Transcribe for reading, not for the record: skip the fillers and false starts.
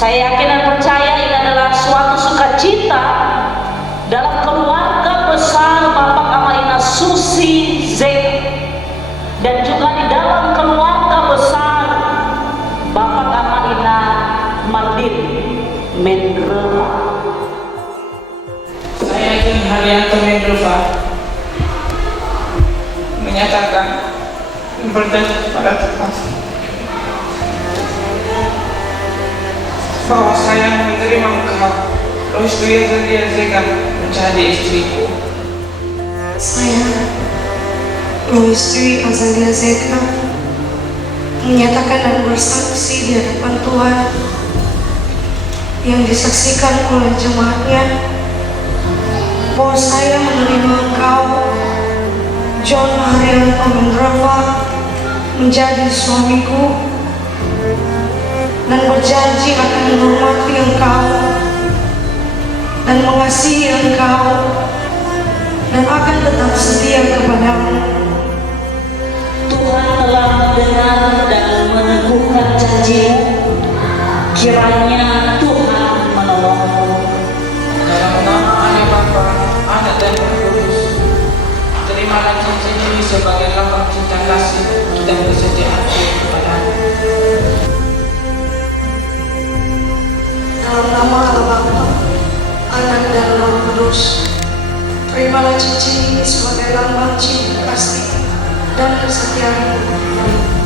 Saya yakin dan percaya ini adalah suatu sukacita dalam keluarga besar Bapak Amalina Susi Z, dan juga di dalam keluarga besar Bapak Amalina Mardin Mendreva. Saya Ageng Haryanto Mendreva menyatakan berjanji pada Tuhan bahwa saya menerima engkau, Lois Dwi Azalia Zeka, menjadi istriku. Saya, Lois Dwi Azalia Zeka, menyatakan dan bersaksi di hadapan Tuhan yang disaksikan oleh jemaatnya bahwa saya menerima engkau, John Haryanto Mendreva, menjadi suamiku, dan berjanji akan menghormati engkau dan mengasihi engkau dan akan tetap setia kepadamu. Tuhan telah mendengar dan meneguhkan janji-Mu. Kiranya Tuhan menolongmu. Dalam nama Allah Bapa, Anak dan Roh Kudus, terimalah cincin ini sebagai lambang cinta kasih dan kesetiaan kepadamu. Dalam nama Allah Bapa, Anak dan Roh Kudus, terimalah cincin ini sebagai lambang cinta kasih dan kesetiaan.